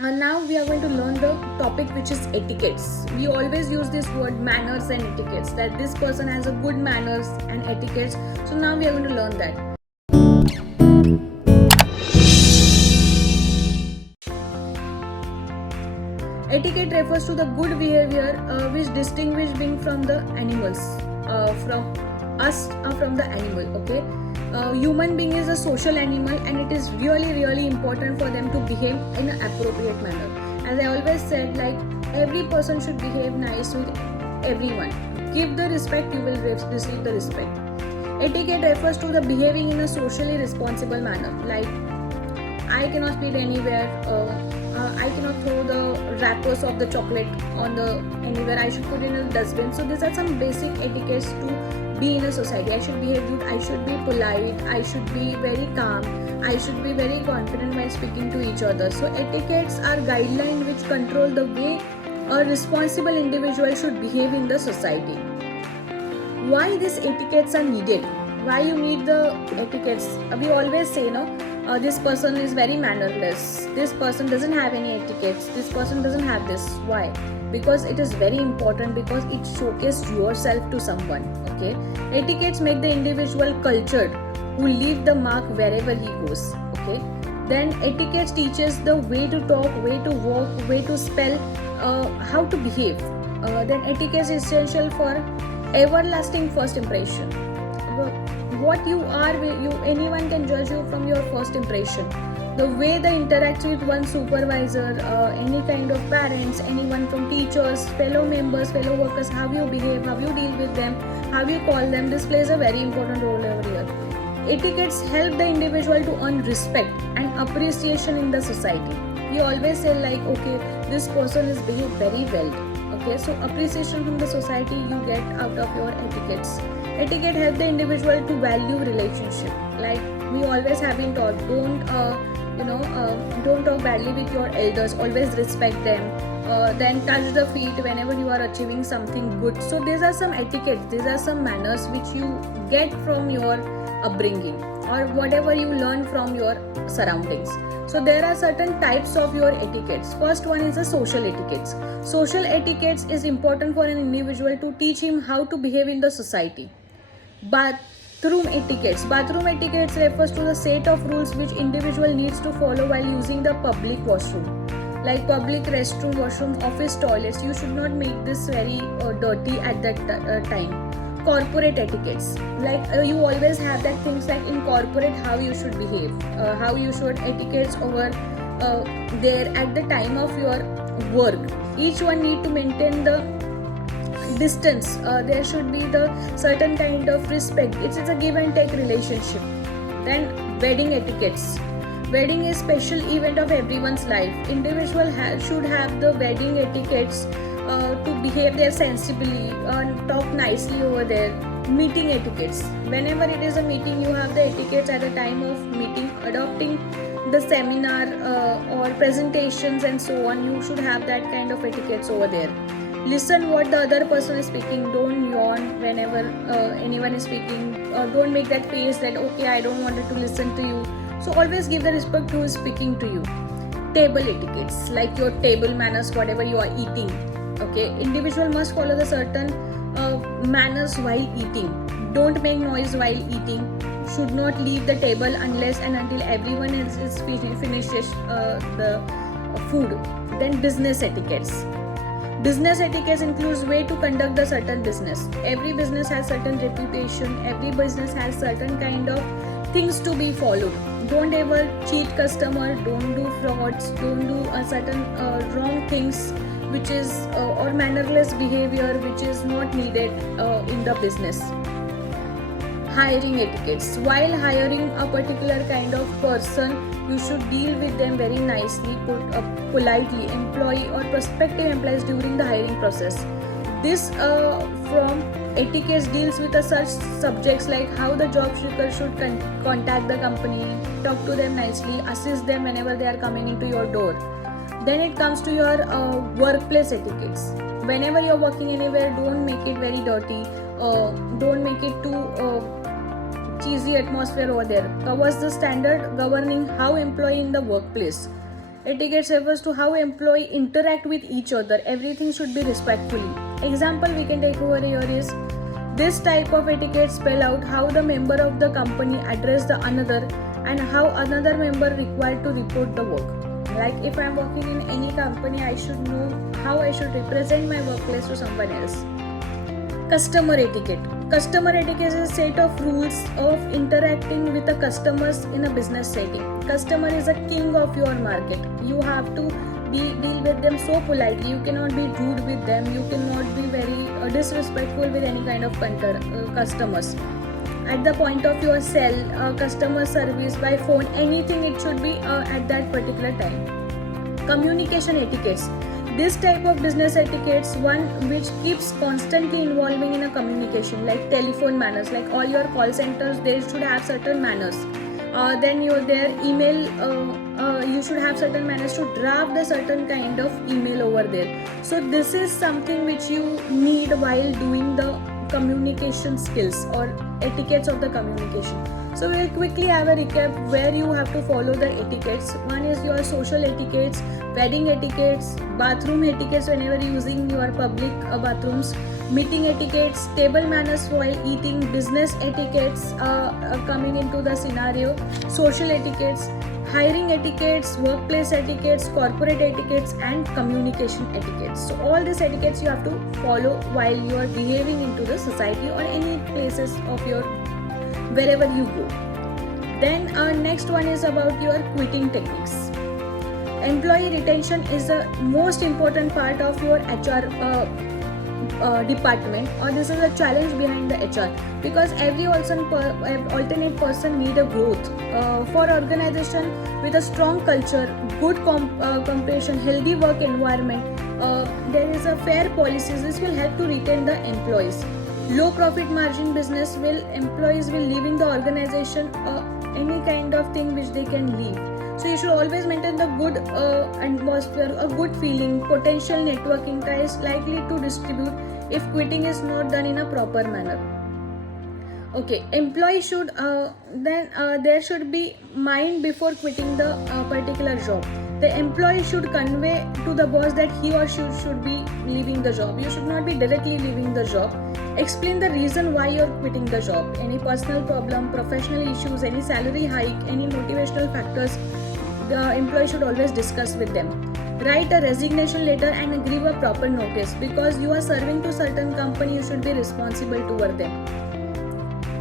Now we are going to learn the topic which is etiquettes. We always use this word manners and etiquettes, that this person has a good manners and etiquettes. So now we are going to learn that. Etiquette refers to the good behavior which distinguish being from the animals, from us, from the animal. Okay, human being is a social animal, and it is really important for them to behave in an appropriate manner. As I always said, like every person should behave nice with everyone. Give the respect, you will receive the respect. Etiquette refers to the behaving in a socially responsible manner, like I cannot spit anywhere. I cannot throw the wrappers of the chocolate on the anywhere. I should put it in a dustbin. So these are some basic etiquettes to be in a society. I should behave good. I should be polite. I should be very calm. I should be very confident while speaking to each other. So etiquettes are guidelines which control the way a responsible individual should behave in the society. Why these etiquettes are needed? Why you need the etiquettes? We always say, no, this person is very mannerless, this person doesn't have any etiquettes, this person doesn't have this. Why? Because it is very important, because it showcases yourself to someone. Okay, etiquettes make the individual cultured, who leave the mark wherever he goes. Okay, then etiquette teaches the way to talk, way to walk, way to spell, how to behave. Then etiquette is essential for everlasting first impression. What you are, anyone can judge you from your first impression. The way they interact with one supervisor, any kind of parents, anyone from teachers, fellow members, fellow workers, how you behave, how you deal with them, how you call them, this plays a very important role over here. Etiquettes help the individual to earn respect and appreciation in the society. We always say like, okay, this person is behaved very well. Okay, so appreciation from the society you get out of your etiquettes. Etiquette help the individual to value relationship. Like we always have been taught, don't talk badly with your elders. Always respect them. Then touch the feet whenever you are achieving something good. So these are some etiquettes. These are some manners which you get from your upbringing or whatever you learn from your surroundings. So there are certain types of your etiquettes. First one is the social etiquettes. Social etiquettes is important for an individual to teach him how to behave in the society. Bathroom etiquettes. Bathroom etiquettes refers to the set of rules which individual needs to follow while using the public washroom. Like public restroom, washroom, office toilets, you should not make this very dirty at that time. Corporate etiquettes, like you always have that things like in corporate how you should behave, how you should etiquettes over there at the time of your work. Each one need to maintain the distance. There should be the certain kind of respect. It is a give and take relationship. Then wedding etiquettes. Wedding is special event of everyone's life. Individual should have the wedding etiquettes to behave there sensibly and talk nicely over there. Meeting etiquettes. Whenever it is a meeting, you have the etiquettes at the time of meeting. Adopting the seminar or presentations and so on, you should have that kind of etiquettes over there. Listen what the other person is speaking. Don't yawn whenever anyone is speaking. Don't make that face that okay, I don't want to listen to you. So always give the respect to who is speaking to you. Table etiquettes, like your table manners, whatever you are eating. Okay, individual must follow the certain manners while eating. Don't make noise while eating. Should not leave the table unless and until everyone else is finishes the food. Then business etiquettes. Business etiquette includes way to conduct the certain business. Every business has certain reputation. Every business has certain kind of things to be followed. Don't ever cheat customer. Don't do frauds. Don't do certain wrong things, which is or mannerless behavior which is not needed in the business. Hiring etiquettes. While hiring a particular kind of person, you should deal with them very nicely, politely. Employee or prospective employees during the hiring process. This from etiquette deals with such subjects like how the job seeker should contact the company, talk to them nicely, assist them whenever they are coming into your door. Then it comes to your workplace etiquettes. Whenever you're working anywhere, don't make it very dirty. Don't make it too cheesy atmosphere over there. Covers the standard governing how employee in the workplace. Etiquette refers to how employee interact with each other. Everything should be respectfully. Example we can take over here is this type of etiquette spell out how the member of the company address the another and how another member required to report the work. Like if I am working in any company, I should know how I should represent my workplace to someone else. Customer etiquette. Customer etiquette is a set of rules of interacting with the customers in a business setting. Customer is a king of your market. You have to deal with them so politely. You cannot be rude with them. You cannot be very disrespectful with any kind of customers. At the point of your sell, customer service by phone, anything it should be at that particular time. Communication etiquettes. This type of business etiquettes, one which keeps constantly involving in a communication, like telephone manners, like all your call centers, they should have certain manners. Then their email, you should have certain manners to draft a certain kind of email over there. So this is something which you need while doing the communication skills or etiquettes of the communication. So we'll quickly have a recap where you have to follow the etiquettes. One is your social etiquettes, wedding etiquettes, bathroom etiquettes whenever using your public bathrooms, meeting etiquettes, table manners while eating, business etiquettes coming into the scenario, social etiquettes, hiring etiquettes, workplace etiquettes, corporate etiquettes, and communication etiquettes. So all these etiquettes you have to follow while you are behaving into the society or any places of your wherever you go. Then next one is about your quitting techniques. Employee retention is the most important part of your HR department, or this is a challenge behind the HR, because every alternate person need a growth. For organization with a strong culture, good comparison, healthy work environment, there is a fair policies. This will help to retain the employees. Low profit margin business employees will leaving the organization any kind of thing which they can leave. So you should always maintain the good atmosphere, a good feeling, potential networking ties likely to distribute if quitting is not done in a proper manner. Okay, employee should there should be mind before quitting the particular job. The employee should convey to the boss that he or she should be leaving the job. You should not be directly leaving the job. Explain the reason why you're quitting the job. Any personal problem, professional issues, any salary hike, any motivational factors, the employee should always discuss with them. Write a resignation letter and give a proper notice, because you are serving to certain company, you should be responsible toward them.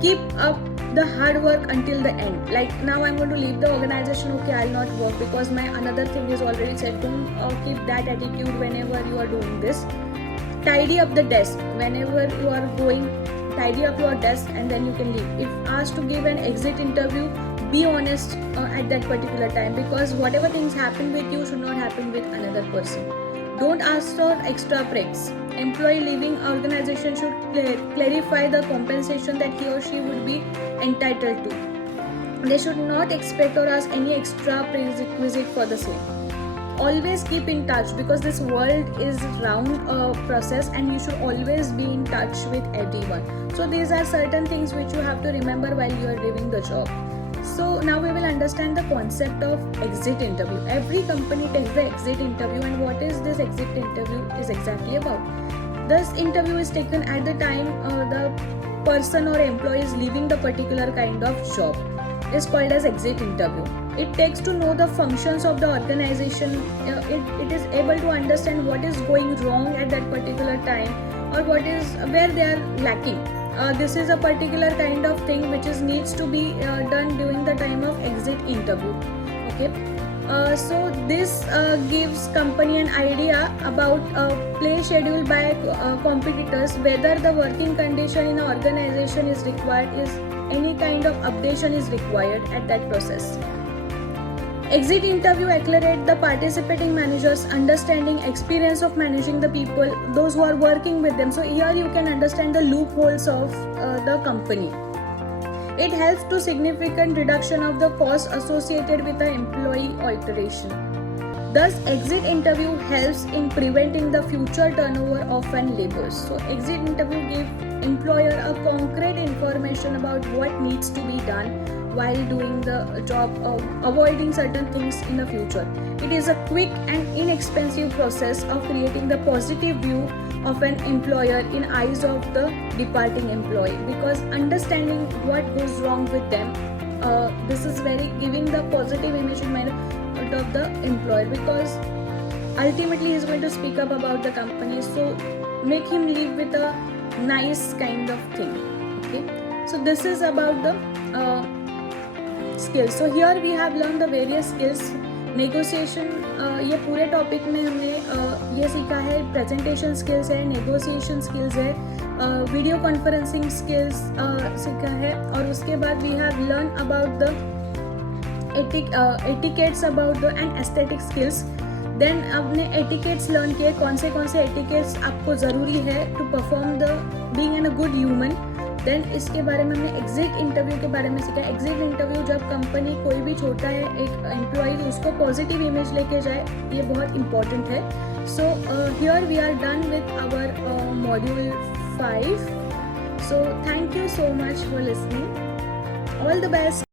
Keep up the hard work until the end. Like now I'm going to leave the organization, okay, I'll not work because my another thing is already set. Don't keep that attitude whenever you are doing this. Tidy up the desk whenever you are going. Tidy up your desk and then you can leave. If asked to give an exit interview, be honest at that particular time, because whatever things happen with you should not happen with another person. Don't ask for extra breaks. Employee leaving organization should clarify the compensation that he or she would be entitled to. They should not expect or ask any extra prerequisite for the same. Always keep in touch, because this world is round process and you should always be in touch with everyone. So these are certain things which you have to remember while you are leaving the job. So now we will understand the concept of exit interview. Every company takes the exit interview, and what is this exit interview is exactly about. This interview is taken at the time the person or employee is leaving the particular kind of job. Is called as exit interview. It takes to know the functions of the organization. It is able to understand what is going wrong at that particular time, or what is where they are lacking. This is a particular kind of thing which needs to be done during the time of exit interview. Okay. So this gives company an idea about play schedule by competitors, whether the working condition in an organization is required, is any kind of updation is required at that process. Exit interview accelerate the participating managers' understanding, experience of managing the people, those who are working with them. So here you can understand the loopholes of the company. It helps to significant reduction of the cost associated with the employee alteration. Thus, exit interview helps in preventing the future turnover of an laborers. So, exit interview gives employer a concrete information about what needs to be done while doing the job, avoiding certain things in the future. It is a quick and inexpensive process of creating the positive view of an employer in eyes of the departing employee, because understanding what goes wrong with them, this is very giving the positive image in mind of the employer, because ultimately he is going to speak up about the company, so make him live with a nice kind of thing. Okay, so this is about the skills. So here we have learned the various skills. Negotiation, ये पूरे topic में हमने ये सीखा है, presentation skills है, negotiation skills है, video conferencing skills सीखा है, और उसके बाद we have learn about the etiquettes about the and aesthetic skills. Then आपने एटिकेट्स लर्न किए, कौन से एटिकेट्स आपको ज़रूरी है to perform the being an a good human. Then इसके बारे में हमने एग्जिट इंटरव्यू के बारे में सीखा. एग्जिट इंटरव्यू जब कंपनी कोई भी छोड़ता है एक एम्प्लॉय, तो उसको पॉजिटिव इमेज लेके जाए, ये बहुत इंपॉर्टेंट है. So here we are done with our module 5. So thank you so much for listening. All the best.